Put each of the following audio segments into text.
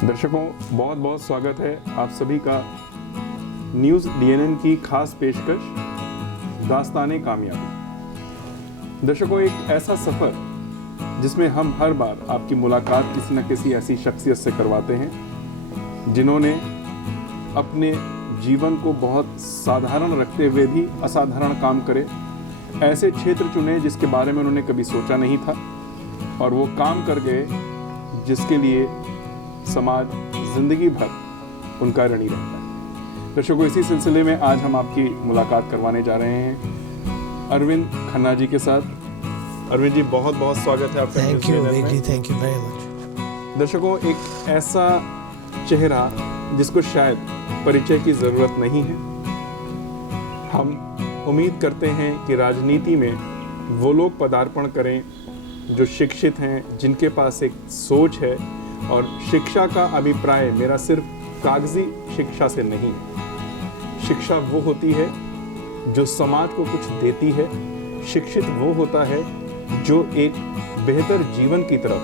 दर्शकों, बहुत बहुत स्वागत है आप सभी का न्यूज़ डीएनएन की खास पेशकश दास्ताने कामयाबी। दर्शकों, एक ऐसा सफ़र जिसमें हम हर बार आपकी मुलाकात किसी न किसी ऐसी शख्सियत से करवाते हैं जिन्होंने अपने जीवन को बहुत साधारण रखते हुए भी असाधारण काम करे, ऐसे क्षेत्र चुने जिसके बारे में उन्होंने कभी सोचा नहीं था और वो काम कर गए जिसके लिए समाज जिंदगी भर उनका ऋणी रहता है। दर्शकों, इसी सिलसिले में आज हम आपकी मुलाकात करवाने जा रहे हैं अरविंद खन्ना जी के साथ। अरविंद जी, बहुत बहुत स्वागत है आपका। Thank you very much. दर्शकों, एक ऐसा चेहरा जिसको शायद परिचय की ज़रूरत नहीं है। हम उम्मीद करते हैं कि राजनीति में वो लोग पदार्पण करें जो शिक्षित हैं, जिनके पास एक सोच है, और शिक्षा का अभिप्राय मेरा सिर्फ कागजी शिक्षा से नहीं है। शिक्षा वो होती है जो समाज को कुछ देती है। शिक्षित वो होता है जो एक बेहतर जीवन की तरफ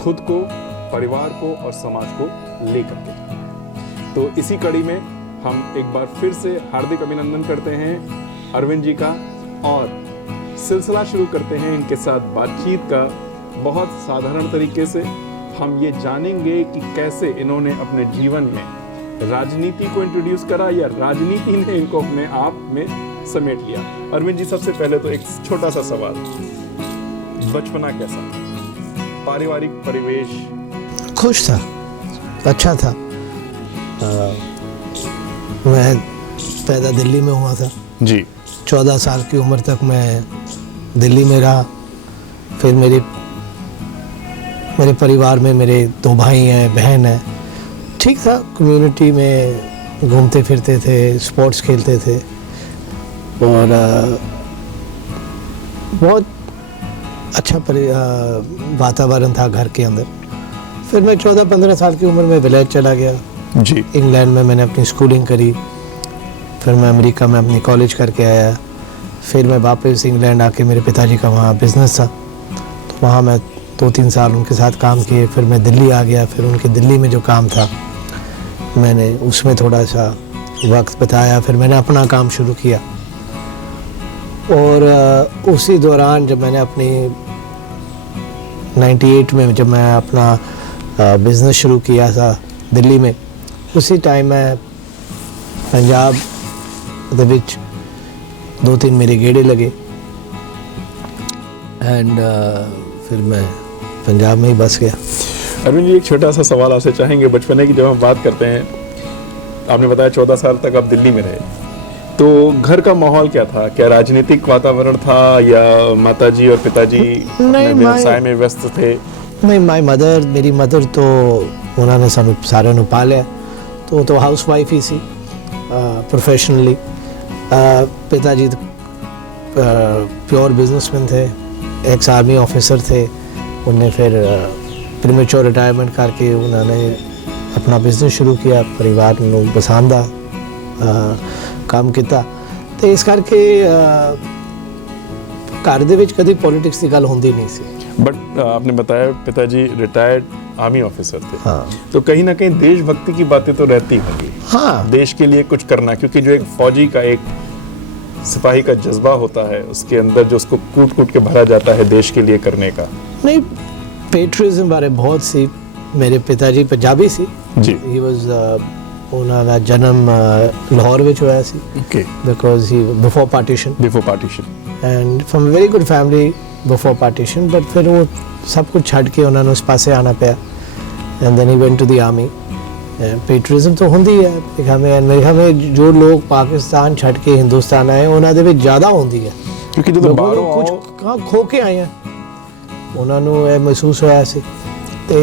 खुद को, परिवार को और समाज को लेकर के जाता है। तो इसी कड़ी में हम एक बार फिर से हार्दिक अभिनंदन करते हैं अरविंद जी का और सिलसिला शुरू करते हैं इनके साथ बातचीत का। बहुत साधारण तरीके से हम ये जानेंगे कि कैसे इन्होंने अपने जीवन में राजनीति को इंट्रोड्यूस करा या राजनीति ने इनको अपने आप में समेट लिया। अरविंद जी, सबसे पहले तो एक छोटा सा सवाल, बचपना कैसा था? पारिवारिक परिवेश? खुश था, अच्छा था। मैं पैदा दिल्ली में हुआ था जी। 14 साल की उम्र तक मैं दिल्ली में रहा। फिर मेरे परिवार में मेरे 2 भाई हैं, बहन है। ठीक था, कम्युनिटी में घूमते फिरते थे, स्पोर्ट्स खेलते थे और बहुत अच्छा वातावरण था घर के अंदर। फिर मैं 14-15 साल की उम्र में विलेज चला गया जी। इंग्लैंड में मैंने अपनी स्कूलिंग करी। फिर मैं अमेरिका में अपनी कॉलेज करके आया। फिर मैं वापस इंग्लैंड आके, मेरे पिताजी का वहाँ बिज़नेस था तो वहाँ मैं 2-3 साल उनके साथ काम किए। फिर मैं दिल्ली आ गया। फिर उनके दिल्ली में जो काम था मैंने उसमें थोड़ा सा वक्त बिताया। फिर मैंने अपना काम शुरू किया और उसी दौरान जब मैंने अपनी 98 में जब मैं अपना बिज़नेस शुरू किया था दिल्ली में, उसी टाइम मैं पंजाब ਦੇ ਵਿੱਚ 2-3 मेरे गेड़े लगे एंड फिर मैं पंजाब में ही बस गया। अरविंद जी, एक छोटा सा सवाल आपसे चाहेंगे। बचपने की जब हम बात करते हैं, आपने बताया 14 साल तक आप दिल्ली में रहे, तो घर का माहौल क्या था? क्या राजनीतिक वातावरण था या माताजी और पिताजी व्यवसाय में व्यस्त थे? नहीं, मेरी मदर तो उन्होंने सारे ਨੂੰ पालिया, तो वो तो हाउस वाइफ ही सी प्रोफेशनली। पिताजी प्योर बिजनेसमैन थे, एक्स आर्मी ऑफिसर थे। उन्हें फिर प्रीमेच्योर रिटायरमेंट करके उन्होंने अपना बिजनेस शुरू किया, परिवार ਨੂੰ ਪਸੰਦ ਆ काम किया। तो इस करके घर ਦੇ ਵਿੱਚ कभी पॉलिटिक्स की गल होंदी नहीं सी। बट आपने बताया पिताजी रिटायर्ड आर्मी ऑफिसर थे। हाँ। तो कहीं ना कहीं देशभक्ति की बातें तो रहती होंगी। हाँ, देश के लिए कुछ करना, क्योंकि जो एक फौजी का, एक सिपाही का जज्बा होता है, उसके अंदर जो उसको कूट कूट के भरा जाता है देश के लिए करने का। नहीं, पेट्रियटिज्म बारे बहुत सी। मेरे पिताजी पंजाबी सी जी। ही वाज ਉਹਨਾਂ ਦਾ ਜਨਮ ਲਾਹੌਰ ਵਿੱਚ ਹੋਇਆ ਸੀ। Okay. Because he before partition and from very good family before partition. But फिर वो सब कुछ ਛੱਡ ਕੇ ਉਹਨਾਂ ਨੂੰ ਇਸ ਪਾਸੇ ਆਣਾ ਪਿਆ and then he went to the army. Patriotism तो ਹੁੰਦੀ ਹੈ मेरे हमें जो लोग पाकिस्तान ਛੱਡ ਕੇ हिंदुस्तान आए ਉਹਨਾਂ ਦੇ ਵਿੱਚ ਜ਼ਿਆਦਾ ਹੁੰਦੀ ਹੈ, क्योंकि जो बाहरों ਕੁਝ ਕਹਾਂ ਖੋ ਕੇ ਆਏ ਆ, ਉਹਨਾਂ ਨੂੰ ਇਹ ਮਹਿਸੂਸ ਹੋਇਆ ਸੀ। ਤੇ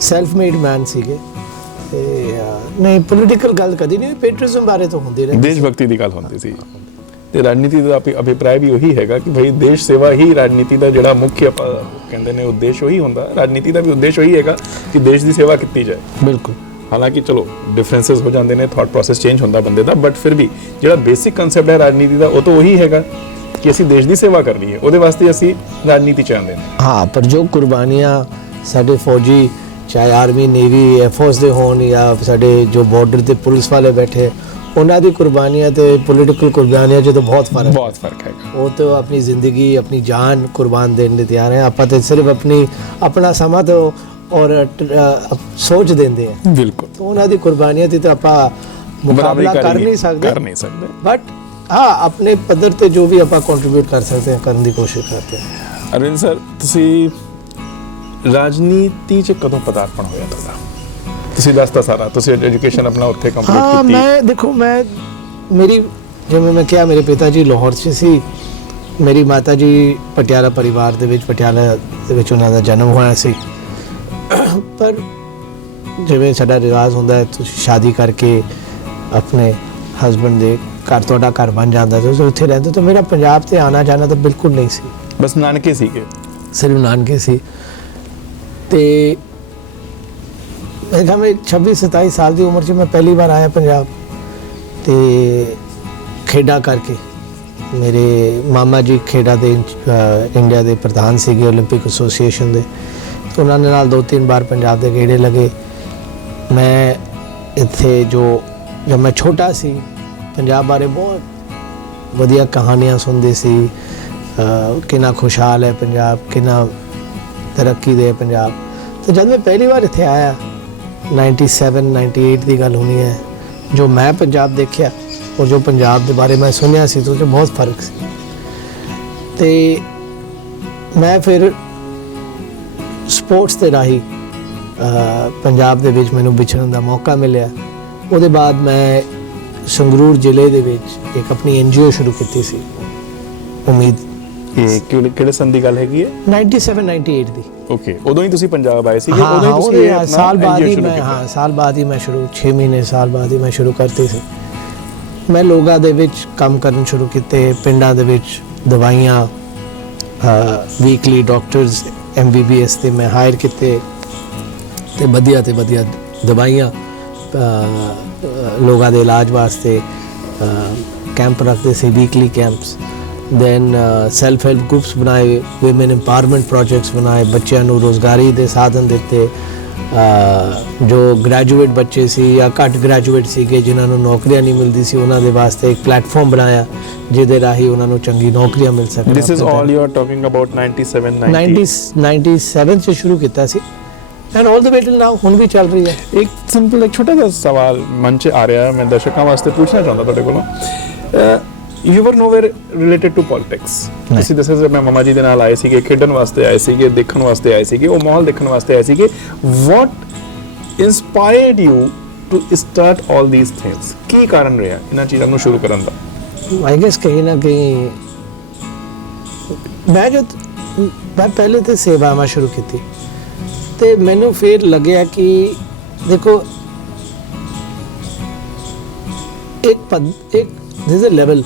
ਸੈਲਫ ਮੇਡ ਮੈਨ ਸੀਗੇ। नहीं, पॉलिटिकल गल कभी नहीं, पेट्रियटिज्म बारे तो होंदी रही, देशभक्ति की गल होंदी सी। ਤੇ ਰਾਜਨੀਤੀ ਦਾ ਅਭਿਪਰਾय ਵੀ ਉਹੀ ਹੈਗਾ ਕਿ ਭਾਈ ਦੇਸ਼ ਸੇਵਾ ਹੀ ਰਾਜਨੀਤੀ ਦਾ ਜਿਹੜਾ ਮੁੱਖ ਆਪਾਂ ਕਹਿੰਦੇ ਨੇ ਉਦੇਸ਼ ਉਹੀ ਹੁੰਦਾ। ਰਾਜਨੀਤੀ ਦਾ ਵੀ ਉਦੇਸ਼ ਉਹੀ ਹੈਗਾ ਕਿ ਦੇਸ਼ ਦੀ ਸੇਵਾ ਕੀਤੀ ਜਾਏ। ਬਿਲਕੁਲ। ਹਾਲਾਂਕਿ ਚਲੋ ਡਿਫਰੈਂਸਸ ਹੋ ਜਾਂਦੇ ਨੇ, ਥਾਟ ਪ੍ਰੋਸੈਸ ਚੇਂਜ ਹੁੰਦਾ ਬੰਦੇ ਦਾ, ਬਟ ਫਿਰ ਵੀ ਜਿਹੜਾ ਬੇਸਿਕ ਕਨਸੈਪਟ ਹੈ ਰਾਜਨੀਤੀ ਦਾ ਉਹ ਤਾਂ ਉਹੀ ਹੈਗਾ ਕਿ ਅਸੀਂ ਦੇਸ਼ ਦੀ ਸੇਵਾ ਕਰਨੀ ਹੈ, ਉਹਦੇ ਵਾਸਤੇ ਅਸੀਂ ਰਾਜਨੀਤੀ ਚਾਹੁੰਦੇ ਹਾਂ। ਹਾਂ, ਪਰ ਜੋ ਕੁਰਬਾਨੀਆਂ ਸਾਡੇ ਫੌਜੀ ਚਾਹੇ ਆਰਮੀ ਨੇਵੀ 에ਅਰਫੋਰਸ ਦੇ ਹੋਣ ਜਾਂ ਸਾਡੇ ਜੋ ਬਾਰਡਰ ਤੇ ਪੁਲਿਸ ਵਾਲੇ ਬੈਠੇ, ਉਹਨਾਂ ਦੀ ਕੁਰਬਾਨੀਆਂ ਤੇ ਪੋਲੀਟੀਕਲ ਕੁਰਬਾਨੀਆਂ 'ਚ ਤਾਂ ਬਹੁਤ ਫਰਕ ਹੈਗਾ। ਉਹ ਤਾਂ ਆਪਣੀ ਜ਼ਿੰਦਗੀ ਆਪਣੀ ਜਾਨ ਕੁਰਬਾਨ ਦੇਣ ਲਈ ਤਿਆਰ ਹੈ। ਆਪਾਂ ਤਾਂ ਸਿਰਫ ਆਪਣਾ ਸਮਾਂ ਤੋਂ ਔਰ ਸੋਚ ਦਿੰਦੇ ਆ। ਬਿਲਕੁਲ। ਤਾਂ ਉਹਨਾਂ ਦੀ ਕੁਰਬਾਨੀਆਂ ਤੇ ਤਾਂ ਆਪਾਂ ਮੁਕਾਬਲਾ ਕਰ ਨਹੀਂ ਸਕਦੇ ਬਟ ਹਾਂ ਆਪਣੇ ਪੱਧਰ ਤੇ ਜੋ ਵੀ ਆਪਾਂ ਕੰਟਰੀਬਿਊਟ ਕਰ ਸਕਦੇ ਹਾਂ ਕਰਨ ਦੀ ਕੋਸ਼ਿਸ਼ ਕਰਦੇ ਹਾਂ। ਅਰਵਿੰਦ ਸਰ, ਤੁਸੀਂ ਰਾਜਨੀਤੀ 'ਚ ਕਦੋਂ ਪਦਾਰਪਣ ਹੋਇਆ ਤੁਹਾਡਾ? ਤੁਸੀਂ ਦੱਸਤਾ ਸਾਰਾ, ਤੁਸੀਂ ਐਜੂਕੇਸ਼ਨ ਆਪਣਾ ਉੱਥੇ ਕੰਪਲੀਟ ਕੀਤੀ। ਮੈਂ ਦੇਖੋ ਮੇਰੀ ਜਿਵੇਂ ਮੈਂ ਕਿਹਾ ਮੇਰੇ ਪਿਤਾ ਜੀ ਲਾਹੌਰ 'ਚ ਸੀ, ਮੇਰੀ ਮਾਤਾ ਜੀ ਪਟਿਆਲਾ ਪਰਿਵਾਰ ਦੇ ਵਿੱਚ ਉਹਨਾਂ ਦਾ ਜਨਮ ਹੋਇਆ ਸੀ। ਪਰ ਜਿਵੇਂ ਸਾਡਾ ਰਿਵਾਜ ਹੁੰਦਾ ਹੈ ਤੁਸੀਂ ਸ਼ਾਦੀ ਕਰਕੇ ਆਪਣੇ ਹਸਬੈਂਡ ਦੇ ਘਰ ਤੁਹਾਡਾ ਘਰ ਬਣ ਜਾਂਦਾ ਤੁਸੀਂ ਉੱਥੇ ਰਹਿੰਦੇ, ਤਾਂ ਮੇਰਾ ਪੰਜਾਬ ਤੇ ਆਣਾ ਜਾਣਾ ਤਾਂ ਬਿਲਕੁਲ ਨਹੀਂ ਸੀ। ਬਸ ਨਾਨਕੇ ਸੀਗੇ? ਸਿਰਫ ਨਾਨਕੇ ਸੀ। ਤੇ ਮੈਂ 26-27 ਸਾਲ ਦੀ ਉਮਰ 'ਚ ਮੈਂ ਪਹਿਲੀ ਵਾਰ ਆਇਆ ਪੰਜਾਬ, ਤੇ ਖੇਡਾਂ ਕਰਕੇ ਮੇਰੇ ਮਾਮਾ ਜੀ ਖੇਡਾਂ ਦੇ ਇੰਡੀਆ ਦੇ ਪ੍ਰਧਾਨ ਸੀਗੇ ਓਲੰਪਿਕ ਐਸੋਸੀਏਸ਼ਨ ਦੇ, ਤੇ ਉਹਨਾਂ ਦੇ ਨਾਲ 2-3 ਵਾਰ ਪੰਜਾਬ ਦੇ ਗੇੜੇ ਲੱਗੇ। ਮੈਂ ਇੱਥੇ ਜਦ ਮੈਂ ਛੋਟਾ ਸੀ ਪੰਜਾਬ ਬਾਰੇ ਬਹੁਤ ਵਧੀਆ ਕਹਾਣੀਆਂ ਸੁਣਦੇ ਸੀ, ਕਿੰਨਾ ਖੁਸ਼ਹਾਲ ਹੈ ਪੰਜਾਬ, ਕਿੰਨਾ ਤਰੱਕੀ ਦੇ ਪੰਜਾਬ। ਤੇ ਜਦ ਮੈਂ ਪਹਿਲੀ ਵਾਰ ਇੱਥੇ ਆਇਆ 97-98 ਦੀ ਗੱਲ ਹੋਣੀ ਹੈ, ਜੋ ਮੈਂ ਪੰਜਾਬ ਦੇਖਿਆ ਔਰ ਜੋ ਪੰਜਾਬ ਦੇ ਬਾਰੇ ਮੈਂ ਸੁਣਿਆ ਸੀ, तो बहुत फर्क ਸੀ। ਤੇ ਮੈਂ ਫਿਰ ਸਪੋਰਟਸ ਦੇ ਰਾਹੀਂ ਪੰਜਾਬ ਦੇ ਵਿੱਚ ਮੈਨੂੰ ਵਿਚਰਨ ਦਾ ਮੌਕਾ ਮਿਲਿਆ। ਉਹਦੇ ਬਾਅਦ ਮੈਂ ਸੰਗਰੂਰ ਜ਼ਿਲ੍ਹੇ ਦੇ ਵਿੱਚ ਇੱਕ ਆਪਣੀ NGO ਸ਼ੁਰੂ ਕੀਤੀ ਸੀ ਉਮੀਦ। ਇਹ ਕਿਹੜੇ ਸੰਨ ਦੀ ਗੱਲ ਹੈਗੀ ਹੈ? 97-98 ਦੀ। ਓਕੇ, ਉਦੋਂ ਹੀ ਤੁਸੀਂ ਪੰਜਾਬ ਆਏ ਸੀਗੇ? ਉਦੋਂ ਹੀ ਤੁਸੀਂ ਸਾਲ ਬਾਅਦ ਹੀ ਮੈਂ ਸਾਲ ਬਾਅਦ ਹੀ ਮੈਂ ਸ਼ੁਰੂ 6 ਮਹੀਨੇ ਸਾਲ ਬਾਅਦ ਹੀ ਮੈਂ ਸ਼ੁਰੂ ਕਰਤੀ ਸੀ। ਮੈਂ ਲੋਕਾਂ ਦੇ ਵਿੱਚ ਕੰਮ ਕਰਨ ਸ਼ੁਰੂ ਕੀਤੇ, ਪਿੰਡਾਂ ਦੇ ਵਿੱਚ ਦਵਾਈਆਂ ਵੀਕਲੀ ਡਾਕਟਰਸ MBBS ਤੇ ਮੈਂ ਹਾਇਰ ਕੀਤੇ, ਤੇ ਵਧੀਆ ਦਵਾਈਆਂ ਲੋਕਾਂ ਦੇ ਇਲਾਜ ਵਾਸਤੇ ਕੈਂਪ ਰੱਖਦੇ ਸੀ, weekly camps. then self help groups ਬਣਾਏ, women empowerment projects ਬਣਾਏ, ਬੱਚਿਆਂ ਨੂੰ ਰੋਜ਼ਗਾਰੀ ਦੇ ਸਾਧਨ ਦਿੱਤੇ। ਜੋ ਗ੍ਰੈਜੂਏਟ ਬੱਚੇ ਸੀ ਜਾਂ ਘੱਟ ਗ੍ਰੈਜੂਏਟ ਸੀਗੇ ਜਿਨ੍ਹਾਂ ਨੂੰ ਨੌਕਰੀਆਂ ਨਹੀਂ ਮਿਲਦੀ ਸੀ, ਉਹਨਾਂ ਦੇ ਵਾਸਤੇ ਇੱਕ ਪਲੇਟਫਾਰਮ ਬਣਾਇਆ ਜਿਹਦੇ ਰਾਹੀਂ ਉਹਨਾਂ ਨੂੰ ਚੰਗੀ ਨੌਕਰੀਆਂ ਮਿਲ ਸਕਣ। This is all you are talking about 97 ਚ ਸ਼ੁਰੂ ਕੀਤਾ ਸੀ and all the way till now ਹੁਣ ਵੀ ਚੱਲ ਰਹੀ ਹੈ। ਇੱਕ ਸਿੰਪਲ ਇੱਕ ਛੋਟਾ ਜਿਹਾ ਸਵਾਲ ਮਨ 'ਚ ਆ ਰਿਹਾ, ਮੈਂ ਦਰਸ਼ਕਾਂ ਵਾਸਤੇ ਪੁੱਛਣਾ ਚਾਹੁੰਦਾ ਤੁਹਾਡੇ ਕੋਲੋਂ। You were nowhere related to politics. ਤੁਸੀਂ ਦੱਸਿਆ ਸੀ ਮੈਂ ਮਾਮਾ ਜੀ ਦੇ ਨਾਲ ਆਏ ਸੀਗੇ, ਖੇਡਣ ਵਾਸਤੇ ਆਏ ਸੀਗੇ, ਦੇਖਣ ਵਾਸਤੇ ਆਏ ਸੀਗੇ, ਉਹ ਮਾਹੌਲ ਦੇਖਣ ਵਾਸਤੇ ਆਏ ਸੀਗੇ। What inspired you to start all these things? ਕੀ ਕਾਰਨ ਰਿਹਾ ਇਹਨਾਂ ਚੀਜ਼ਾਂ ਨੂੰ ਸ਼ੁਰੂ ਕਰਨ ਦਾ? I guess ਕहीं ਨਾ ਕहीं ਮੈਂ ਪਹਿਲੇ ਤੇ ਸੇਵਾਵਾਂ ਸ਼ੁਰੂ ਕੀਤੀ, ਤੇ ਮੈਨੂੰ ਫਿਰ ਲੱਗਿਆ ਕਿ ਦੇਖੋ ਇੱਕ there's a level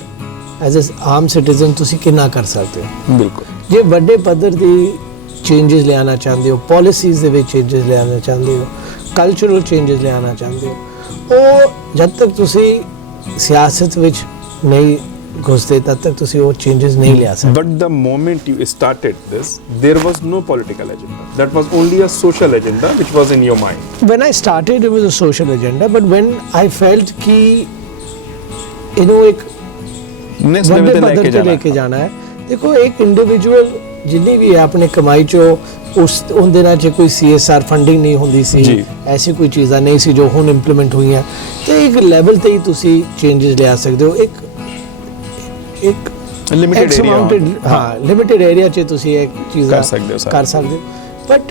as an Aam citizen ਤੁਸੀਂ ਕਿੰਨਾ ਕਰ ਸਕਦੇ ਹੋ। ਬਿਲਕੁਲ। ਜੇ ਵੱਡੇ ਪੱਧਰ ਦੀ ਚੇਂਜਸ ਲਿਆਉਣਾ ਚਾਹੁੰਦੇ ਹੋ, ਪਾਲਿਸੀਜ਼ ਦੇ ਵਿੱਚ ਚੇਂਜਸ ਲਿਆਉਣਾ ਚਾਹੁੰਦੇ ਹੋ, ਕਲਚਰਲ ਚੇਂਜਸ ਲਿਆਉਣਾ ਚਾਹੁੰਦੇ ਹੋ, ਉਹ ਜਦ ਤੱਕ ਤੁਸੀਂ ਸਿਆਸਤ ਵਿੱਚ ਨਹੀਂ ਘੁਸਦੇ ਤਦ ਤੱਕ ਤੁਸੀਂ ਉਹ ਚੇਂਜਸ ਨਹੀਂ ਲਿਆ ਸਕਦੇ। But the moment you started this, there was no political agenda. That was only a social agenda which was in your mind. When I started, it was a social agenda, but when I felt कि ਇਹਨੂੰ ਇੱਕ next level ਤੇ ਲੈ ਕੇ ਜਾਣਾ ਹੈ। ਦੇਖੋ ਇੱਕ individual ਜਿੰਨੀ ਵੀ ਹੈ ਆਪਣੇ ਕਮਾਈ ਚੋਂ उन दिनों च कोई CSR फंडिंग नहीं होंदी सी, ऐसी कोई चीज़ां नहीं सी जो हुण इंप्लीमेंट हुई हैं। तो एक लैवल ते ही तुसी चेंजेस लिया सकते हो। एक लिमिटेड एरिया, हाँ लिमिटेड एरिया च तुसी एक चीज़ कर सकते हो। बट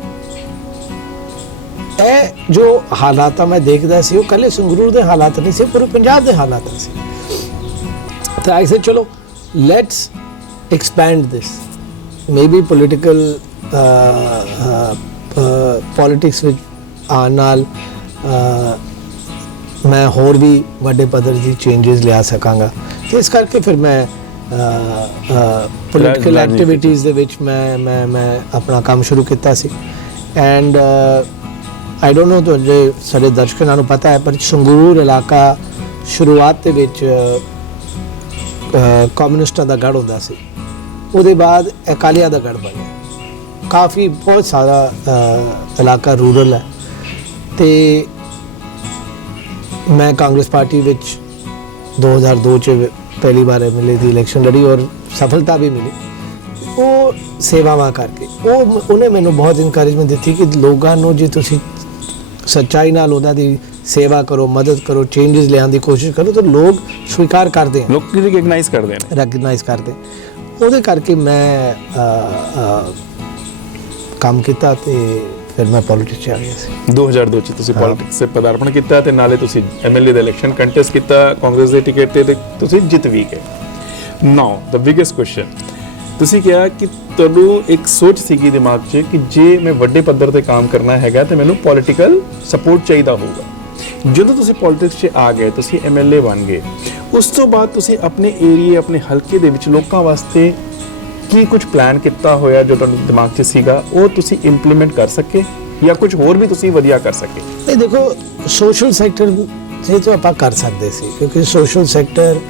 ਇਹ जो हालात मैं देखदा सी, वो कल्ले संगरूर दे हालात नहीं सी, पूरे पंजाब दे हालात सी। तो आई से चलो let's expand this, may be political politics ਵਿੱਚ ਆਉਣ ਨਾਲ ਮੈਂ ਹੋਰ ਵੀ ਵੱਡੇ ਪੱਧਰ ਦੀ ਚੇਂਜਸ ਲਿਆ ਸਕਾਂਗਾ। ਤੇ ਇਸ ਕਰਕੇ ਫਿਰ ਮੈਂ ਪੋਲਿਟੀਕਲ ਐਕਟੀਵਿਟੀਜ਼ ਦੇ ਵਿੱਚ ਮੈਂ ਆਪਣਾ ਕੰਮ ਸ਼ੁਰੂ ਕੀਤਾ ਸੀ। ਐਂਡ ਆਈ ਡੋਂਟ ਨੋ ਤੁਹਾਡੇ ਸਾਰੇ ਦਰਸ਼ਕਾਂ ਨੂੰ ਪਤਾ ਹੈ, ਪਰ ਸੰਗਰੂਰ ਇਲਾਕਾ ਸ਼ੁਰੂਆਤ ਦੇ ਵਿੱਚ ਕਮਿਊਨਿਸਟਾਂ ਦਾ ਗੜ੍ਹ ਹੁੰਦਾ ਸੀ, ਉਹਦੇ ਬਾਅਦ ਅਕਾਲੀਆਂ ਦਾ ਗੜ੍ਹ ਬਣਿਆ। काफ़ी बहुत सारा इलाका रूरल है, ਤੇ ਮੈਂ ਕਾਂਗਰਸ ਪਾਰਟੀ ਵਿੱਚ 2002 ਚ ਪਹਿਲੀ ਵਾਰ ਐਮਐਲਏ ਦੀ ਇਲੈਕਸ਼ਨ ਲੜੀ ਔਰ ਸਫਲਤਾ ਵੀ ਮਿਲੀ। ਉਹ ਸੇਵਾਵਾਂ ਕਰਕੇ ਉਹਨੇ ਮੈਨੂੰ ਬਹੁਤ ਇਨਕਰੇਜਮੈਂਟ ਦਿੱਤੀ ਕਿ ਲੋਕਾਂ ਨੂੰ ਜੇ ਤੁਸੀਂ ਸੱਚਾਈ ਨਾਲ ਉਹਨਾਂ ਦੀ ਸੇਵਾ ਕਰੋ, ਮਦਦ ਕਰੋ, ਚੇਂਜਸ ਲਿਆਉਣ ਦੀ ਕੋਸ਼ਿਸ਼ ਕਰੋ ਤਾਂ ਲੋਕ ਸਵੀਕਾਰ ਕਰਦੇ ਹਨ, ਲੋਕ ਰਿਕਗਨਾਈਜ਼ ਕਰਦੇ ਨੇ, ਰੈਕਗਨਾਈਜ਼ ਕਰਦੇ। ਉਹਦੇ ਕਰਕੇ ਮੈਂ ਕੰਮ ਕੀਤਾ ਤੇ ਫਿਰ ਮੈਂ ਪੋਲਿਟਿਕਸ 'ਚ ਆ ਗਿਆ ਸੀ। 2002 ਚ ਤੁਸੀਂ ਪੋਲਿਟਿਕਸ 'ਚ ਪਦਾਰਪਣ ਕੀਤਾ ਤੇ ਨਾਲੇ ਤੁਸੀਂ ਐਮਐਲਏ ਦਾ ਇਲੈਕਸ਼ਨ ਕੰਟੈਸਟ ਕੀਤਾ ਕਾਂਗਰਸ ਦੇ ਟਿਕਟ ਤੇ ਤੁਸੀਂ ਜਿੱਤ ਵੀ ਗਏ। ਨਾਓ ਦ ਬਿਗੇਸਟ ਕੁਐਸਚਨ, ਤੁਸੀਂ ਕਿਹਾ ਕਿ ਤੁਹਾਨੂੰ ਇੱਕ ਸੋਚ ਸੀਗੀ ਦਿਮਾਗ 'ਚ ਕਿ ਜੇ ਮੈਂ ਵੱਡੇ ਪੱਧਰ ਤੇ ਕੰਮ ਕਰਨਾ ਹੈਗਾ ਤੇ ਮੈਨੂੰ ਪੋਲੀਟੀਕਲ ਸਪੋਰਟ ਚਾਹੀਦਾ ਹੋਊਗਾ। ਜਦੋਂ ਤੁਸੀਂ ਪੋਲਿਟਿਕਸ 'ਚ ਆ ਗਏ, ਤੁਸੀਂ ਐਮਐਲਏ ਬਣ ਗਏ, ਉਸ ਤੋਂ ਬਾਅਦ ਤੁਸੀਂ ਆਪਣੇ ਏਰੀਏ, ਆਪਣੇ ਹਲਕੇ ਦੇ ਵਿੱਚ ਲੋਕਾਂ ਵਾਸਤੇ ਕੀ ਕੁਝ ਪਲਾਨ ਕੀਤਾ ਹੋਇਆ ਜੋ ਤੁਹਾਨੂੰ ਦਿਮਾਗ 'ਚ ਸੀਗਾ, ਉਹ ਤੁਸੀਂ ਇੰਪਲੀਮੈਂਟ ਕਰ ਸਕੇ ਜਾਂ ਕੁਝ ਹੋਰ ਵੀ ਤੁਸੀਂ ਵਧੀਆ ਕਰ ਸਕੇ? ਇਹ ਦੇਖੋ, ਸੋਸ਼ਲ ਸੈਕਟਰ ਤੇ ਤਾਂ ਆਪਾਂ ਕਰ ਸਕਦੇ ਸੀ ਕਿਉਂਕਿ ਸੋਸ਼ਲ ਸੈਕਟਰ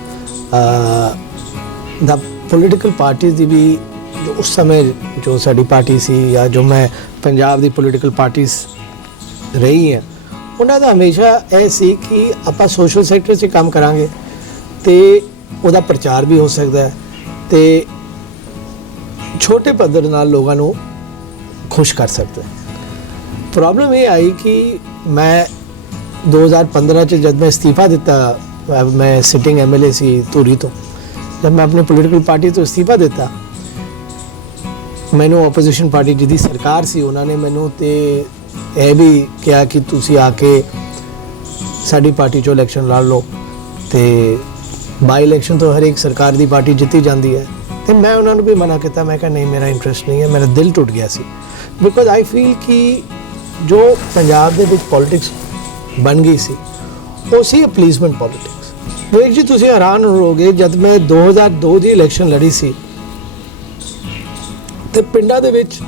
ਦਾ ਪੋਲੀਟੀਕਲ ਪਾਰਟੀਜ਼ ਦੀ ਵੀ ਉਸ ਸਮੇਂ ਜੋ ਸਾਡੀ ਪਾਰਟੀ ਸੀ ਜਾਂ ਜੋ ਮੈਂ ਪੰਜਾਬ ਦੀ ਪੋਲੀਟੀਕਲ ਪਾਰਟੀਜ਼ ਰਹੀ ਹੈ, ਉਹਨਾਂ ਦਾ ਹਮੇਸ਼ਾ ਇਹ ਸੀ ਕਿ ਆਪਾਂ ਸੋਸ਼ਲ ਸੈਕਟਰ 'ਚ ਕੰਮ ਕਰਾਂਗੇ ਤੇ ਉਹਦਾ ਪ੍ਰਚਾਰ ਵੀ ਹੋ ਸਕਦਾ ਹੈ ਤੇ ਛੋਟੇ ਪੱਧਰ ਨਾਲ ਲੋਕਾਂ ਨੂੰ ਖੁਸ਼ ਕਰ ਸਕਦਾ ਹੈ। ਪ੍ਰੋਬਲਮ ਇਹ ਆਈ ਕਿ ਮੈਂ 2015 ਚ ਜਦ ਮੈਂ ਅਸਤੀਫਾ ਦਿੱਤਾ, ਮੈਂ ਸਿਟਿੰਗ ਐਮਐਲਏ ਸੀ ਧੂਰੀ ਤੋਂ, ਜਦ ਮੈਂ ਆਪਣੀ ਪੋਲੀਟੀਕਲ ਪਾਰਟੀ ਤੋਂ ਅਸਤੀਫਾ ਦਿੱਤਾ, ਮੈਨੂੰ ਆਪੋਜੀਸ਼ਨ ਪਾਰਟੀ ਜਿਹਦੀ ਸਰਕਾਰ ਸੀ ਉਹਨਾਂ ਨੇ ਮੈਨੂੰ ਤੇ ਇਹ ਵੀ ਕਿਹਾ ਕਿ ਤੁਸੀਂ ਆ ਕੇ ਸਾਡੀ ਪਾਰਟੀ ਚੋਂ ਇਲੈਕਸ਼ਨ ਲੜ ਲਓ ਤੇ ਬਾਈ ਇਲੈਕਸ਼ਨ ਤੋਂ ਹਰ ਇੱਕ ਸਰਕਾਰ ਦੀ ਪਾਰਟੀ ਜਿੱਤੀ ਜਾਂਦੀ ਹੈ। ਤੇ ਮੈਂ ਉਹਨਾਂ ਨੂੰ ਵੀ ਮਨਾ ਕੀਤਾ, ਮੈਂ ਕਿਹਾ ਨਹੀਂ, ਮੇਰਾ ਇੰਟਰਸਟ ਨਹੀਂ ਹੈ, ਮੇਰਾ ਦਿਲ ਟੁੱਟ ਗਿਆ ਸੀ ਬਿਕੋਜ਼ ਆਈ ਫੀਲ ਕਿ ਜੋ ਪੰਜਾਬ ਦੇ ਵਿੱਚ ਪੋਲਿਟਿਕਸ ਬਣ ਗਈ ਸੀ ਉਹ ਸੀ ਪਲੀਜ਼ਮੈਂਟ ਪੋਲਿਟਿਕਸ। ਵੇਖ ਜੀ, ਤੁਸੀਂ ਹੈਰਾਨ ਹੋਵੋਗੇ, ਜਦ ਮੈਂ 2002 ਦੀ ਇਲੈਕਸ਼ਨ ਲੜੀ ਸੀ ਤੇ ਪਿੰਡਾਂ ਦੇ ਵਿੱਚ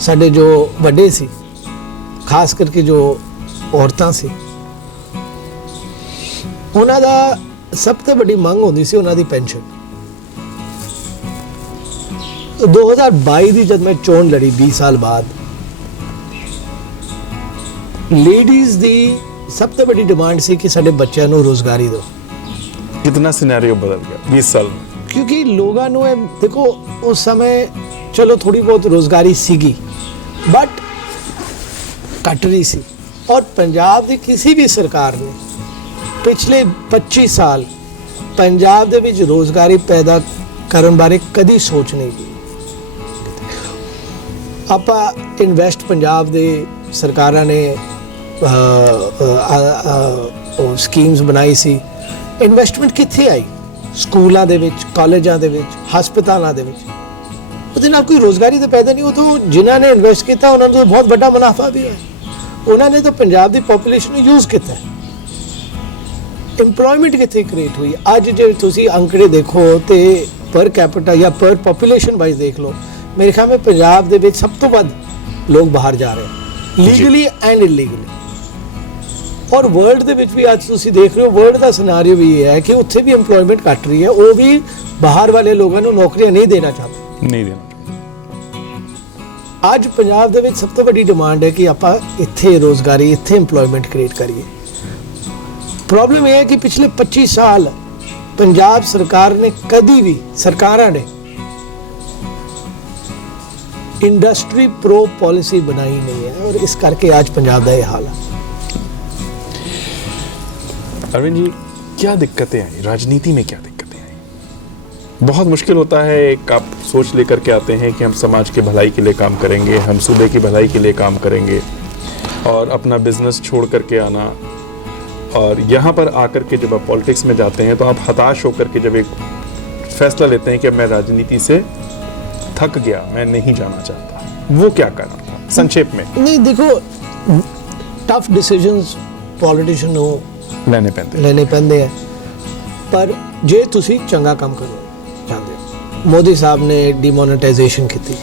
ਸਾਡੇ ਜੋ ਵੱਡੇ ਸੀ, ਖਾਸ ਕਰਕੇ ਜੋ ਔਰਤਾਂ ਸੀ, ਉਹਨਾਂ ਦਾ ਸਭ ਤੋਂ ਵੱਡੀ ਮੰਗ ਹੁੰਦੀ ਸੀ ਉਹਨਾਂ ਦੀ ਪੈਨਸ਼ਨ। 2022 ਦੀ ਜਦ ਮੈਂ ਚੋਣ ਲੜੀ 20 ਸਾਲ ਬਾਅਦ, ਲੇਡੀਜ਼ ਦੀ ਸਭ ਤੋਂ ਵੱਡੀ ਡਿਮਾਂਡ ਸੀ ਕਿ ਸਾਡੇ ਬੱਚਿਆਂ ਨੂੰ ਰੋਜ਼ਗਾਰੀ ਦਿਓ। ਕਿਤਨਾ ਸਿਨੈਰੀਓ ਬਦਲ ਗਿਆ 20 ਸਾਲ में, क्योंकि लोगों ने देखो उस समय चलो थोड़ी बहुत रोजगारी सीगी बट घट रही सी और पंजाब की किसी भी सरकार ने पिछले 25 साल पंजाब दे विच रोजगारी पैदा करन बारे कदी सोच नहीं की। आपा इन्वेस्ट पंजाब दे सरकारां ने स्कीम्स बनाई सी, इन्वेस्टमेंट कित्थे आई? ਸਕੂਲਾਂ ਦੇ ਵਿੱਚ, ਕਾਲਜਾਂ ਦੇ ਵਿੱਚ, ਹਸਪਤਾਲਾਂ ਦੇ ਵਿੱਚ। ਉਹਦੇ ਨਾਲ ਕੋਈ ਰੋਜ਼ਗਾਰੀ ਤਾਂ ਪੈਦਾ ਨਹੀਂ। ਉਹ ਤਾਂ ਜਿਨ੍ਹਾਂ ਨੇ ਇਨਵੈਸਟ ਕੀਤਾ ਉਹਨਾਂ ਨੂੰ ਬਹੁਤ ਵੱਡਾ ਮੁਨਾਫਾ ਵੀ ਹੈ। ਉਹਨਾਂ ਨੇ ਤਾਂ ਪੰਜਾਬ ਦੀ ਪੋਪੂਲੇਸ਼ਨ ਨੂੰ ਯੂਜ਼ ਕੀਤਾ। ਇੰਪਲੋਇਮੈਂਟ ਕਿੱਥੇ ਕ੍ਰੀਏਟ ਹੋਈ? ਅੱਜ ਜੇ ਤੁਸੀਂ ਅੰਕੜੇ ਦੇਖੋ ਤੇ ਪਰ ਕੈਪੀਟਾ ਜਾਂ ਪਰ ਪੋਪੂਲੇਸ਼ਨ ਵਾਈਜ਼ ਦੇਖ ਲਓ, ਮੇਰੇ ਖਿਆਲ ਵਿੱਚ ਪੰਜਾਬ ਦੇ ਵਿੱਚ ਸਭ ਤੋਂ ਵੱਧ ਲੋਕ ਬਾਹਰ ਜਾ ਰਹੇ, ਲੀਗਲੀ ਐਂਡ ਇਲੀਗਲੀ। ਔਰ ਵਰਲਡ ਦੇ ਵਿੱਚ ਵੀ ਅੱਜ ਤੁਸੀਂ ਦੇਖ ਰਹੇ ਹੋ, ਵਰਲਡ ਦਾ ਸਿਨੈਰੀਓ ਵੀ ਇਹ ਹੈ ਕਿ ਉੱਥੇ ਵੀ ਇੰਪਲੋਇਮੈਂਟ ਘਟ ਰਹੀ ਹੈ। ਉਹ ਵੀ ਬਾਹਰ ਵਾਲੇ ਲੋਕਾਂ ਨੂੰ ਨੌਕਰੀਆਂ ਨਹੀਂ ਦੇਣਾ ਚਾਹੁੰਦੇ, ਨਹੀਂ ਦੇਣਾ। ਅੱਜ ਪੰਜਾਬ ਦੇ ਵਿੱਚ ਸਭ ਤੋਂ ਵੱਡੀ ਡਿਮਾਂਡ ਹੈ ਕਿ ਆਪਾਂ ਇੱਥੇ ਰੋਜ਼ਗਾਰੀ, ਇੱਥੇ ਇੰਪਲੋਇਮੈਂਟ ਕ੍ਰੀਏਟ ਕਰੀਏ। ਪ੍ਰੋਬਲਮ ਇਹ ਹੈ ਕਿ ਪਿਛਲੇ 25 ਸਾਲ ਪੰਜਾਬ ਸਰਕਾਰ ਨੇ ਕਦੀ ਵੀ, ਸਰਕਾਰਾਂ ਨੇ ਇੰਡਸਟਰੀ ਪ੍ਰੋ ਪਾਲਿਸੀ ਬਣਾਈ ਨਹੀਂ ਹੈ ਔਰ ਇਸ ਕਰਕੇ ਅੱਜ ਪੰਜਾਬ ਦਾ ਇਹ ਹਾਲ ਹੈ। अरविंद जी, क्या दिक्कतें आई राजनीति में? क्या दिक्कतें आई? बहुत मुश्किल होता है। एक आप सोच लेकर के आते हैं कि हम समाज की भलाई के लिए काम करेंगे, हम सूबे की भलाई के लिए काम करेंगे, और अपना बिजनेस छोड़ करके आना, और यहाँ पर आकर के जब आप पॉलिटिक्स में जाते हैं तो आप हताश होकर के जब एक फैसला लेते हैं कि अब मैं राजनीति से थक गया, मैं नहीं जाना चाहता, वो क्या कारण था संक्षेप में? नहीं, देखो, टफ डिसीजंस पॉलिटिशियन हो ਲੈਣੇ ਪੈਂਦੇ ਆ, ਪਰ ਜੇ ਤੁਸੀਂ ਚੰਗਾ ਕੰਮ ਕਰਨਾ ਚਾਹੁੰਦੇ ਹੋ। ਮੋਦੀ ਸਾਹਿਬ ਨੇ ਡੀਮੋਨੇਟਾਈਜੇਸ਼ਨ ਕੀਤੀ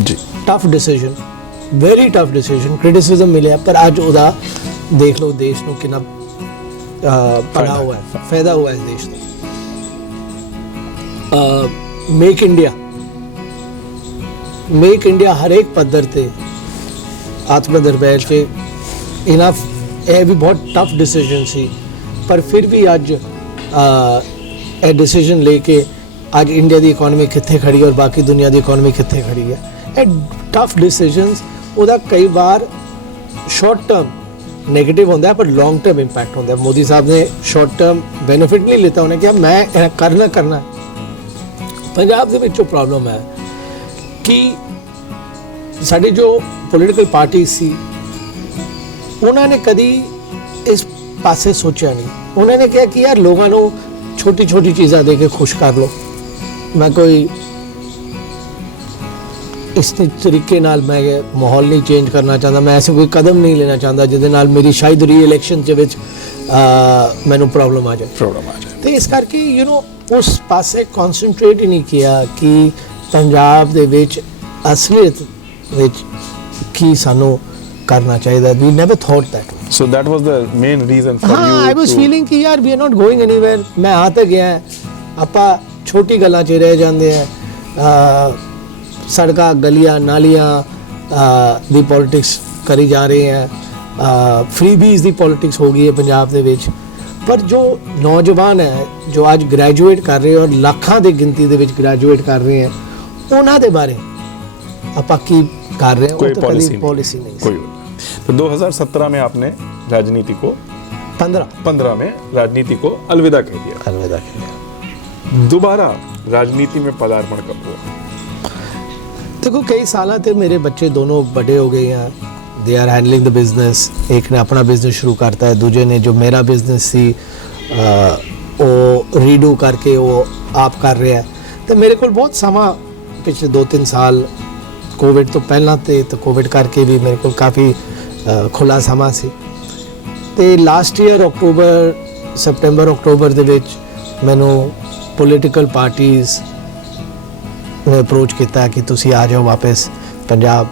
ਜੀ, tough decision, very tough decision, criticism ਮਿਲਿਆ, ਪਰ ਅੱਜ ਉਹਦਾ ਦੇਖ ਲਓ ਦੇਸ਼ ਨੂੰ ਕਿੰਨਾ ਭਲਾ ਹੋਇਆ ਹੈ, ਫਾਇਦਾ ਹੋਇਆ ਇਸ ਦੇਸ਼ ਦਾ। ਮੇਕ ਇੰਡੀਆ ਹਰ ਇੱਕ ਪੱਧਰ ਤੇ ਆਤਮ ਨਿਰਭਰ 'ਚ ਇਨਫ, ਇਹ ਵੀ ਬਹੁਤ ਟਫ ਡਿਸੀਜਨ ਸੀ, ਪਰ ਫਿਰ ਵੀ ਅੱਜ ਇਹ ਡਿਸੀਜਨ ਲੈ ਕੇ ਅੱਜ ਇੰਡੀਆ ਦੀ ਇਕਨੋਮੀ ਕਿੱਥੇ ਖੜੀ ਹੈ ਔਰ ਬਾਕੀ ਦੁਨੀਆ ਦੀ ਇਕਨੋਮੀ ਕਿੱਥੇ ਖੜੀ ਹੈ। ਇਹ ਟਫ ਡਿਸੀਜਨਸ ਉਹਦਾ ਕਈ ਵਾਰ ਸ਼ਾਰਟ ਟਰਮ नेगेटिव होता है पर लॉन्ग टर्म इम्पैक्ट होता है। मोदी साहब ने शॉर्ट टर्म बेनिफिट नहीं लेता, उन्हें क्या मैं करना पंजाब ਦੇ ਵਿੱਚ ਜੋ प्रॉब्लम है कि साड़ी जो पॉलिटिकल पार्टी सी उन्होंने कभी इस पासे सोचा नहीं। उन्होंने क्या कि यार लोगों को छोटी छोटी चीज़ां दे के खुश कर लो, मैं कोई इस तरीके नाल मैं माहौल नहीं चेंज करना चाहता, मैं ऐसे कोई कदम नहीं लेना चाहता जिहदे नाल मेरी शायद री इलेक्शन ਦੇ ਵਿੱਚ ਮੈਨੂੰ प्रॉब्लम आ जाए। तो इस करके यू नो उस पासे कॉन्सनट्रेट ही नहीं किया कि पंजाब ਦੇ ਵਿੱਚ ਅਸਲੀਅਤ ਵਿੱਚ ਕੀ ਸਾਨੂੰ ਕਰਨਾ ਚਾਹੀਦਾ। We never thought that. So that was the main reason for you. I was feeling कि यार we are not going anywhere. मैं आ ਤਾਂ ਗਿਆ, ਆਪਾਂ ਛੋਟੀ ਗੱਲਾਂ 'ਚ ਰਹਿ ਜਾਂਦੇ ਆ। सड़क गलियाँ नालियाँ दी पॉलिटिक्स करी जा रही हैं, फ्रीबीज दी पॉलिटिक्स हो गई है पंजाब दे विच। पर जो नौजवान है जो आज ग्रैजुएट कर रहे हैं और लाखां दी गिनती दे विच ग्रैजुएट कर रहे हैं, उन्हां दे बारे आपां की कर रहे हैं, कोई पॉलिसी नहीं। कोई। तो 2017 में आपने राजनीति को 15 में राजनीति को अलविदा कह दिया। दोबारा राजनीति में पदार्पण कब हुआ? देखो कई साल थे मेरे बच्चे दोनों बड़े हो गए हैं, they are handling the business. एक ने अपना बिजनेस शुरू करता है, दूजे ने जो मेरा बिजनेस सी वो रीडू करके वो आप कर रहा है। तो मेरे को बहुत समा पिछले 2-3 साल कोविड तो पहला थे, तो कोविड करके भी मेरे को काफ़ी खुला समा सी। तो लास्ट ईयर सितंबर अक्टूबर ਦੇ ਵਿੱਚ ਮੈਨੂੰ पॉलिटिकल पार्टीज़ ने अप्रोच किया कि तुसी आ जाओ वापस पंजाब।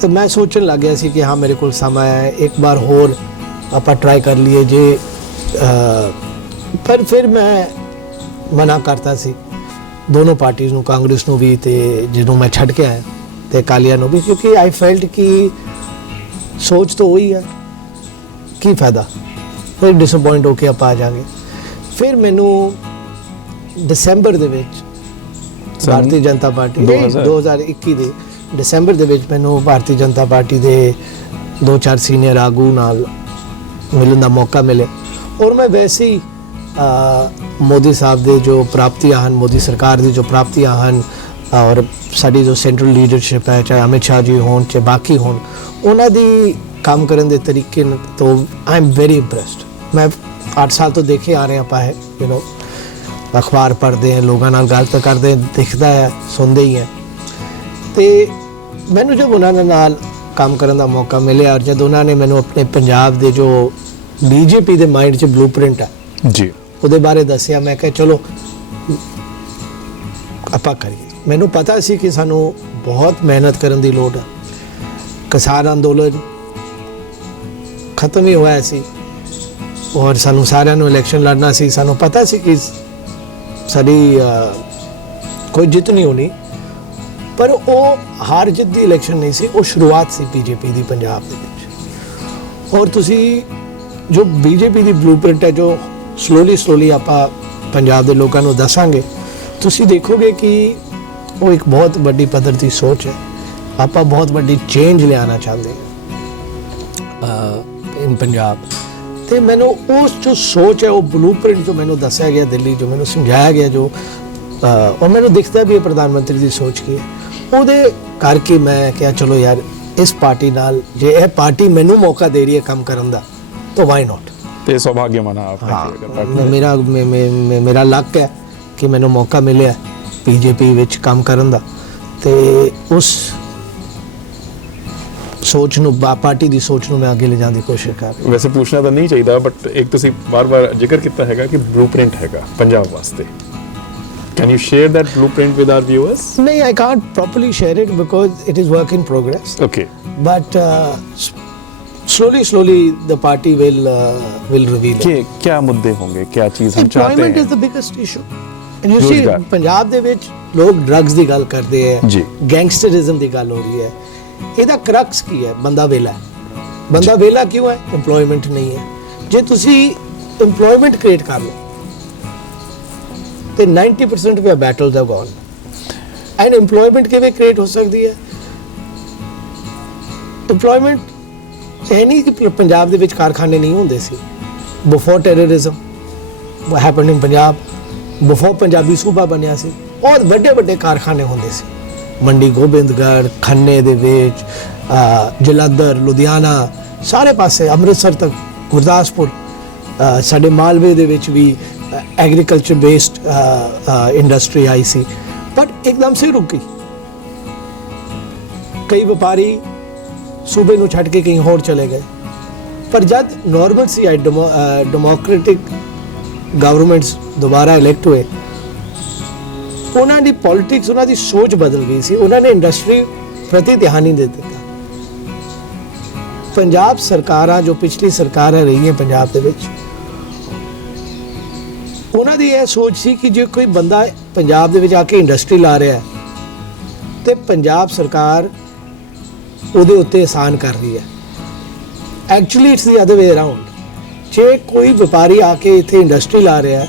तो मैं सोचने लग गया सी कि हाँ मेरे को समय है, एक बार होर आपां ट्राई कर लिए जे। पर फिर मैं मना करता सी दोनों पार्टीज़ नूं, कांग्रेस नूं भी ते जिन्हों मैं छड़ के आया ते अकालियां नूं भी, क्योंकि आई फेल्ट कि सोच तो वही है, की फायदा, फिर डिसअपॉइंट होके आप आ जाएंगे। फिर मैनू दिसंबर ਦੇ ਵਿੱਚ ਭਾਰਤੀ ਜਨਤਾ ਪਾਰਟੀ 2021 ਦੇ ਦਸੰਬਰ ਦੇ ਵਿੱਚ ਮੈਨੂੰ ਭਾਰਤੀ ਜਨਤਾ ਪਾਰਟੀ ਦੇ 2-4 ਸੀਨੀਅਰ ਆਗੂ ਨਾਲ ਮਿਲਣ ਦਾ ਮੌਕਾ ਮਿਲਿਆ। ਔਰ ਮੈਂ ਵੈਸੇ ਹੀ ਮੋਦੀ ਸਾਹਿਬ ਦੇ ਜੋ ਪ੍ਰਾਪਤੀਆਂ ਹਨ, ਮੋਦੀ ਸਰਕਾਰ ਦੀ ਜੋ ਪ੍ਰਾਪਤੀਆਂ ਹਨ, ਔਰ ਸਾਡੀ ਜੋ ਸੈਂਟਰਲ ਲੀਡਰਸ਼ਿਪ ਹੈ, ਚਾਹੇ ਅਮਿਤ ਸ਼ਾਹ ਜੀ ਹੋਣ ਚਾਹੇ ਬਾਕੀ ਹੋਣ, ਉਹਨਾਂ ਦੀ ਕੰਮ ਕਰਨ ਦੇ ਤਰੀਕੇ ਤੋਂ ਆਈ ਐਮ ਵੈਰੀ ਇੰਪ੍ਰੈਸਡ। मैं 8 साल तो देखे आ रहे हैं, ਆਪਾਂ यू नो अखबार पढ़ते हैं, लोगों नाल गल तो करते हैं, दिखता है, सुनते ही हैं। तो मैनू जब उन्होंने नाल काम करने का मौका मिले और जब उन्होंने मैनू अपने पंजाब के जो बीजेपी के माइंड च ब्लूप्रिंट है जी वो बारे दसिया, मैं कहा चलो आपां करिए। मैनू पता सी कि सानू बहुत मेहनत करने की लोड़ है। किसान अंदोलन खत्म ही होया सी और सानू सारिਆਂ ਨੂੰ इलैक्शन लड़ना सी। सानू पता सी कि साडी कोई जित नहीं होनी, पर वो हार जित दी इलैक्शन नहीं सी, वो शुरुआत सी बीजेपी दी पंजाब दे विच। और तुसी जो बीजेपी दी ब्लूप्रिंट है जो स्लोली आपां पंजाब दे लोकां नू दसांगे, तुसी देखोगे कि वो एक बहुत बड़ी पद्धर दी सोच है। आपां बहुत बड़ी चेंज लियाना चाहते हैं इन पंजाब। तो मैंने उस जो सोच है वो ब्लूप्रिंट जो मैंने दसिया गया दिल्ली, जो मैंने समझाया गया, जो और मैंने दिखता भी है प्रधानमंत्री की सोच की है, वो करके मैं क्या चलो यार इस पार्टी नाल जे यह पार्टी मैनू मौका दे रही है काम करने का, तो वाई नॉट। ते सौभाग्य माना आपने। हाँ, मेरा लक है कि मैनू मौका मिले बीजेपी विच काम करने का। तो उस सोच नूं, पार्टी की सोच नूं मैं आगे ले जाने की कोशिश कर रहा। वैसे पूछना तो नहीं चाहिए, बट एक तुसी बार-बार जिक्र किया हैगा कि ब्लूप्रिंट हैगा पंजाब वास्ते। Can you share that blueprint with our viewers? नहीं, I can't properly share it because it is work in progress. Okay, but slowly the party will reveal it. क्या मुद्दे होंगे, क्या चीज हम चाहते हैं? Employment is the biggest issue. And you see Punjab ਦੇ ਵਿੱਚ ਲੋਕ ਡਰੱਗਸ ਦੀ ਗੱਲ ਕਰਦੇ ਹੈ, ਗੈਂਗਸਟਰਿਜ਼ਮ ਦੀ ਗੱਲ ਹੋ ਰਹੀ ਹੈ। ਇਹਦਾ ਕਰਕਸ ਕੀ ਹੈ? ਬੰਦਾ ਵੇਲਾ ਹੈ। ਬੰਦਾ ਵੇਲਾ ਕਿਉਂ ਹੈ? ਇੰਪਲੋਇਮੈਂਟ ਨਹੀਂ ਹੈ। ਜੇ ਤੁਸੀਂ ਇੰਪਲੋਇਮੈਂਟ ਕ੍ਰੀਏਟ ਕਰ ਲਓ ਤੇ 90% ਵੀ battles are gone. And employment ਕਿਵੇਂ ਕ੍ਰੀਏਟ ਹੋ ਸਕਦੀ ਹੈ? ਇੰਪਲੋਇਮੈਂਟ ਇਹ ਨਹੀਂ ਕਿ ਪੰਜਾਬ ਦੇ ਵਿੱਚ ਕਾਰਖਾਨੇ ਨਹੀਂ ਹੁੰਦੇ ਸੀ। Before terrorism what happened in Punjab, before Punjabi ਸੂਬਾ ਬਣਿਆ ਸੀ, ਬਹੁਤ ਵੱਡੇ ਵੱਡੇ ਕਾਰਖਾਨੇ ਹੁੰਦੇ ਸੀ। ਮੰਡੀ ਗੋਬਿੰਦਗੜ੍ਹ, ਖੰਨੇ ਦੇ ਵਿੱਚ, ਜਲੰਧਰ, ਲੁਧਿਆਣਾ, ਸਾਰੇ ਪਾਸੇ, ਅੰਮ੍ਰਿਤਸਰ ਤੱਕ, ਗੁਰਦਾਸਪੁਰ, ਸਾਡੇ ਮਾਲਵੇ ਦੇ ਵਿੱਚ ਵੀ ਐਗਰੀਕਲਚਰ ਬੇਸਡ ਇੰਡਸਟਰੀ ਆਈ ਸੀ, ਬਟ ਇੱਕਦਮ ਸੇ ਰੁਕ ਗਈ। ਕਈ ਵਪਾਰੀ ਸੂਬੇ ਨੂੰ ਛੱਡ ਕੇ ਕहीं ਹੋਰ ਚਲੇ ਗਏ। ਪਰ ਜਦ ਨੋਰਮਲ ਸੀ ਆਈ ਡੈਮੋਕ੍ਰੈਟਿਕ ਗਵਰਨਮੈਂਟਸ ਦੁਬਾਰਾ ਇਲੈਕਟ ਹੋਏ, ਉਹਨਾਂ ਦੀ ਪੋਲਿਟਿਕਸ, ਉਹਨਾਂ ਦੀ ਸੋਚ ਬਦਲ ਗਈ ਸੀ। ਉਹਨਾਂ ਨੇ ਇੰਡਸਟਰੀ ਪ੍ਰਤੀ ਧਿਆਨ ਨਹੀਂ ਦੇ ਦਿੱਤਾ। ਪੰਜਾਬ ਸਰਕਾਰਾਂ ਜੋ ਪਿਛਲੀ ਸਰਕਾਰਾਂ ਰਹੀਆਂ ਪੰਜਾਬ ਦੇ ਵਿੱਚ, ਉਹਨਾਂ ਦੀ ਇਹ ਸੋਚ ਸੀ ਕਿ ਜੇ ਕੋਈ ਬੰਦਾ ਪੰਜਾਬ ਦੇ ਵਿੱਚ ਆ ਕੇ ਇੰਡਸਟਰੀ ਲਾ ਰਿਹਾ ਹੈ ਤੇ ਪੰਜਾਬ ਸਰਕਾਰ ਉਹਦੇ ਉੱਤੇ ਆਸਾਨ ਕਰ ਰਹੀ ਹੈ। Actually it's the other way around. ਜੇ ਕੋਈ ਵਪਾਰੀ ਆ ਕੇ ਇੱਥੇ ਇੰਡਸਟਰੀ ਲਾ ਰਿਹਾ ਹੈ,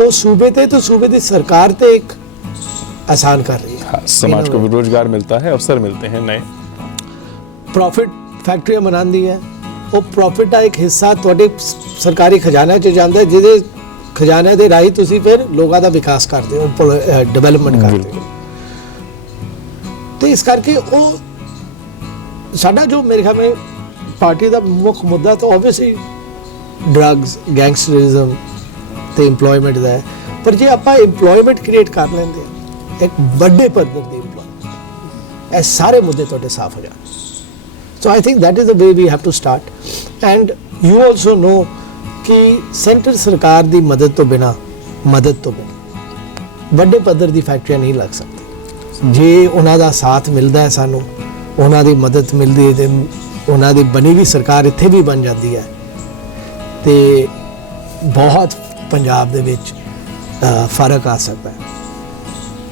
ਉਹ ਸੂਬੇ ਤੇ तो सूबे की सरकार ते एक आसान कर रही है। हाँ, समाज को भी रोजगार मिलता है, अवसर मिलते हैं नए। प्रॉफिट फैक्ट्रियां बनाती है, वो प्रॉफिट का एक हिस्सा तुहाडे सरकारी खजाने च जाता है, जिहदे खजाने दे राही तुसीं फिर लोगों का विकास करते हो, डेवलपमेंट करते हो। तो इस करके वो साडा जो मेरे ख्याल में पार्टी का मुख्य मुद्दा तो ऑब्वियसली ड्रग्स, गैंगस्टरिज्म ਤੇ ਇੰਪਲੋਇਮੈਂਟ ਦਾ ਹੈ। ਪਰ ਜੇ ਆਪਾਂ ਇੰਪਲੋਇਮੈਂਟ ਕ੍ਰੀਏਟ ਕਰ ਲੈਂਦੇ ਹਾਂ, ਇੱਕ ਵੱਡੇ ਪੱਧਰ ਦੀ ਇੰਪਲੋਇਮੈਂਟ, ਇਹ ਸਾਰੇ ਮੁੱਦੇ ਤੁਹਾਡੇ ਸਾਫ਼ ਹੋ ਜਾਣ। So I think that is the way we have to start. And you also know ਕਿ ਸੈਂਟਰ ਸਰਕਾਰ ਦੀ ਮਦਦ ਤੋਂ ਬਿਨਾ ਵੱਡੇ ਪੱਧਰ ਦੀ ਫੈਕਟਰੀਆਂ ਨਹੀਂ ਲੱਗ ਸਕਦੀ। ਜੇ ਉਹਨਾਂ ਦਾ ਸਾਥ ਮਿਲਦਾ ਹੈ, ਸਾਨੂੰ ਉਹਨਾਂ ਦੀ ਮਦਦ ਮਿਲਦੀ ਹੈ ਤੇ ਉਹਨਾਂ ਦੀ ਬਣੀ ਵੀ ਸਰਕਾਰ ਇੱਥੇ ਵੀ ਬਣ ਜਾਂਦੀ ਹੈ ਤੇ ਬਹੁਤ ਪੰਜਾਬ ਦੇ ਵਿੱਚ ਫਰਕ ਆ ਸਕਦਾ ਹੈ।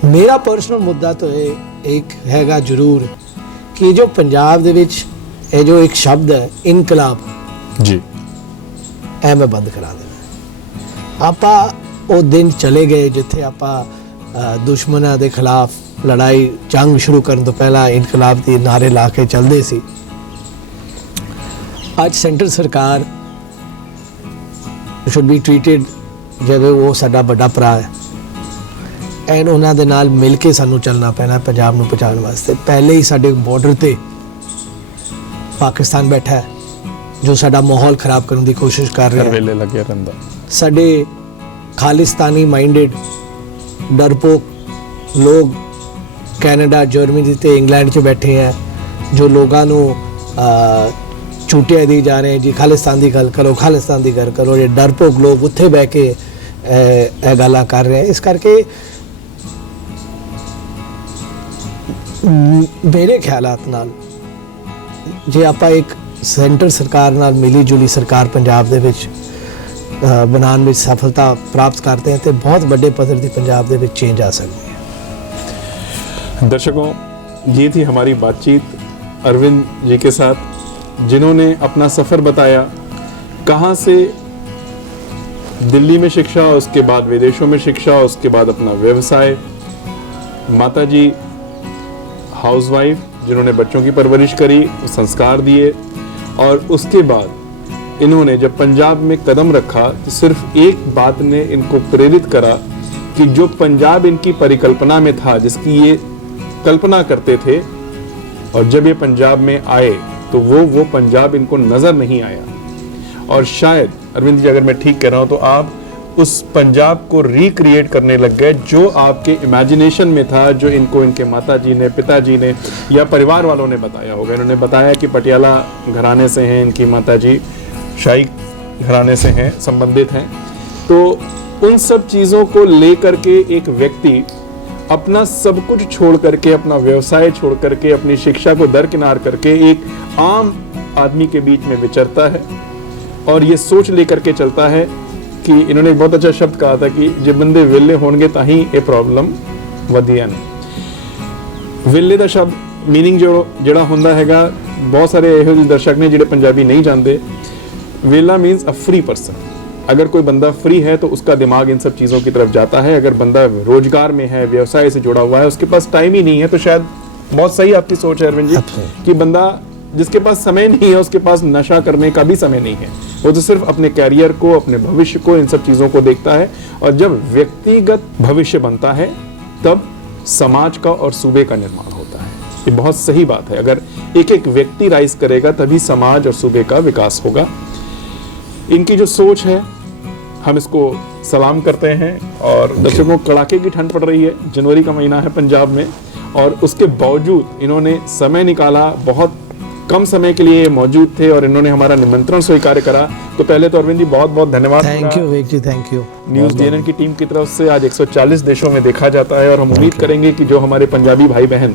ਮੇਰਾ ਪਰਸਨਲ ਮੁੱਦਾ ਤਾਂ ਇਹ ਇੱਕ ਹੈਗਾ ਜ਼ਰੂਰ ਕਿ ਜੋ ਪੰਜਾਬ ਦੇ ਵਿੱਚ ਇਹ ਜੋ ਇੱਕ ਸ਼ਬਦ ਹੈ ਇਨਕਲਾਬ ਜੀ, ਇਹ ਮੈਂ ਬੰਦ ਕਰਾ ਦੇਣਾ। ਆਪਾਂ ਉਹ ਦਿਨ ਚਲੇ ਗਏ ਜਿੱਥੇ ਆਪਾਂ ਦੁਸ਼ਮਣਾਂ ਦੇ ਖਿਲਾਫ ਲੜਾਈ ਜੰਗ ਸ਼ੁਰੂ ਕਰਨ ਤੋਂ ਪਹਿਲਾਂ ਇਨਕਲਾਬ ਦੇ ਨਾਰੇ ਲਾ ਕੇ ਚੱਲਦੇ ਸੀ। ਅੱਜ ਸੈਂਟਰ ਸਰਕਾਰ should be treated ਜਿਵੇਂ ਉਹ ਸਾਡਾ ਵੱਡਾ ਭਰਾ ਹੈ ਐਂਡ ਉਹਨਾਂ ਦੇ ਨਾਲ ਮਿਲ ਕੇ ਸਾਨੂੰ ਚੱਲਣਾ ਪੈਣਾ ਪੰਜਾਬ ਨੂੰ ਬਚਾਉਣ ਵਾਸਤੇ। ਪਹਿਲੇ ਹੀ ਸਾਡੇ ਬਾਰਡਰ ਤੇ ਪਾਕਿਸਤਾਨ ਬੈਠਾ ਹੈ ਜੋ ਸਾਡਾ ਮਾਹੌਲ ਖਰਾਬ ਕਰਨ ਦੀ ਕੋਸ਼ਿਸ਼ ਕਰ ਰਿਹਾ ਹੈ। ਵੇਲੇ ਲੱਗਿਆ ਰਹਿੰਦਾ। ਸਾਡੇ ਖਾਲਿਸਤਾਨੀ ਮਾਈਂਡਡ ਡਰਪੋਕ ਲੋਕ ਕੈਨੇਡਾ, ਜਰਮਨੀ ਤੇ ਇੰਗਲੈਂਡ 'ਚ ਬੈਠੇ ਹੈ ਜੋ ਲੋਕਾਂ ਨੂੰ ਛੁੱਟੀਆਂ दी जा रहे हैं जी, खालिस्तान की गल करो, खालिस्तान की गल करो। ये डरपोक लोग उत्थे बह के गल्लां कर रहे हैं। इस करके मेरे ख्यालात नाल जे आपां एक सेंटर सरकार नाल मिली जुली सरकार पंजाब दे विच बनाने में सफलता प्राप्त करते हैं तो बहुत बड़े पद्धर की पंजाब दे विच चेंज आ सकती है। दर्शकों, ये थी हमारी बातचीत अरविंद जी के साथ, जिन्होंने अपना सफ़र बताया, कहाँ से दिल्ली में शिक्षा, उसके बाद विदेशों में शिक्षा, उसके बाद अपना व्यवसाय। माता जी हाउसवाइफ जिन्होंने बच्चों की परवरिश करी, संस्कार दिए, और उसके बाद इन्होंने जब पंजाब में कदम रखा तो सिर्फ एक बात ने इनको प्रेरित करा कि जो पंजाब इनकी परिकल्पना में था, जिसकी ये कल्पना करते थे, और जब ये पंजाब में आए तो वो पंजाब इनको नज़र नहीं आया। और शायद अरविंद जी, अगर मैं ठीक कह रहा हूँ, तो आप उस पंजाब को रिक्रिएट करने लग गए जो आपके इमेजिनेशन में था, जो इनको इनके माता जी ने, पिताजी ने या परिवार वालों ने बताया होगा। इन्होंने बताया कि पटियाला घराने से हैं, इनकी माता जी शाही घराने से हैं, संबंधित हैं। तो उन सब चीज़ों को लेकर के एक व्यक्ति अपना सब कुछ छोड़ करके, अपना व्यवसाय छोड़ करके, अपनी शिक्षा को दरकिनार करके एक आम आदमी के बीच में विचरता है और ये सोच लेकर के चलता है कि इन्होंने बहुत अच्छा शब्द कहा था कि जो बंदे वेले होंगे ताही ये प्रॉब्लम वधिया ने। वेले का शब्द मीनिंग ਜਿਹੜਾ ਹੁੰਦਾ ਹੈਗਾ, ਬਹੁਤ ਸਾਰੇ ਇਹੋ ਜਿਹੇ ਦਰਸ਼ਕ ਨੇ ਜਿਹੜੇ ਪੰਜਾਬੀ नहीं जानते। वेला मीन्स अ फ्री पर्सन। अगर कोई बंदा फ्री है तो उसका दिमाग इन सब चीज़ों की तरफ जाता है। अगर बंदा रोजगार में है, व्यवसाय से जुड़ा हुआ है, उसके पास टाइम ही नहीं है, तो शायद बहुत सही आपकी सोच है अरविंद जी कि बंदा जिसके पास समय नहीं है उसके पास नशा करने का भी समय नहीं है। वो तो सिर्फ अपने कैरियर को, अपने भविष्य को, इन सब चीज़ों को देखता है। और जब व्यक्तिगत भविष्य बनता है तब समाज का और सूबे का निर्माण होता है। ये बहुत सही बात है। अगर एक एक व्यक्ति राइज करेगा तभी समाज और सूबे का विकास होगा। इनकी जो सोच है हम इसको सलाम करते हैं। और दर्शकों, कड़ाके की ठंड पड़ रही है, जनवरी का महीना है पंजाब में, और उसके बावजूद इन्होंने समय निकाला, बहुत कम समय के लिए मौजूद थे और इन्होंने हमारा निमंत्रण स्वीकार करा। तो पहले तो अरविंद जी बहुत बहुत धन्यवाद। Thank you Vivek ji, thank you. News DNN की टीम की तरफ से आज 140 देशों में देखा जाता है और हम उम्मीद करेंगे कि जो हमारे पंजाबी भाई बहन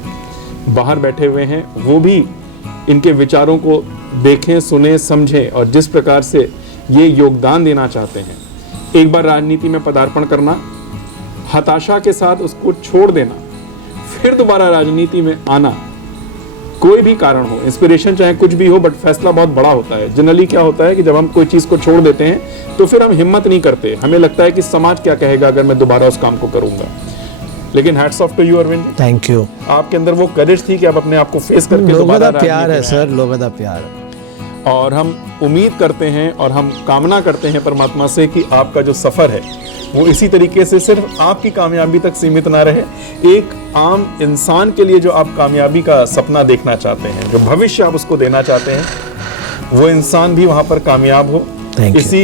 बाहर बैठे हुए हैं वो भी इनके विचारों को देखें, सुने, समझें और जिस प्रकार से ये योगदान देना चाहते हैं। एक बार राजनीति में पदार्पण करना, हताशा के साथ उसको छोड़ देना, फिर दोबारा राजनीति में आना, कोई भी कारण हो, इंस्पिरेशन चाहे कुछ भी हो, बट फैसला बहुत बड़ा होता है। जनरली क्या होता है कि जब हम कोई चीज़ को छोड़ देते हैं तो फिर हम हिम्मत नहीं करते। हमें लगता है कि समाज क्या कहेगा अगर मैं दोबारा उस काम को करूंगा। लेकिन hats off to you Arvind, thank you. आपके अंदर वो करेज थी कि आप अपने आप को फेस करके लोगों दोबारा का प्यार है राजनीति में सर, लोगों का प्यार है। और हम उम्मीद करते हैं और हम कामना करते हैं परमात्मा से कि आपका जो सफ़र है वो इसी तरीके से सिर्फ आपकी कामयाबी तक सीमित ना रहे। एक आम इंसान के लिए जो आप कामयाबी का सपना देखना चाहते हैं, जो भविष्य आप उसको देना चाहते हैं, वो इंसान भी वहाँ पर कामयाब हो। इसी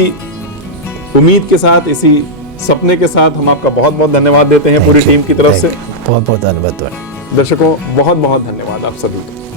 उम्मीद के साथ, इसी सपने के साथ हम आपका बहुत बहुत धन्यवाद देते हैं पूरी टीम की तरफ से। बहुत बहुत धन्यवाद। दर्शकों, बहुत बहुत धन्यवाद आप सभी का।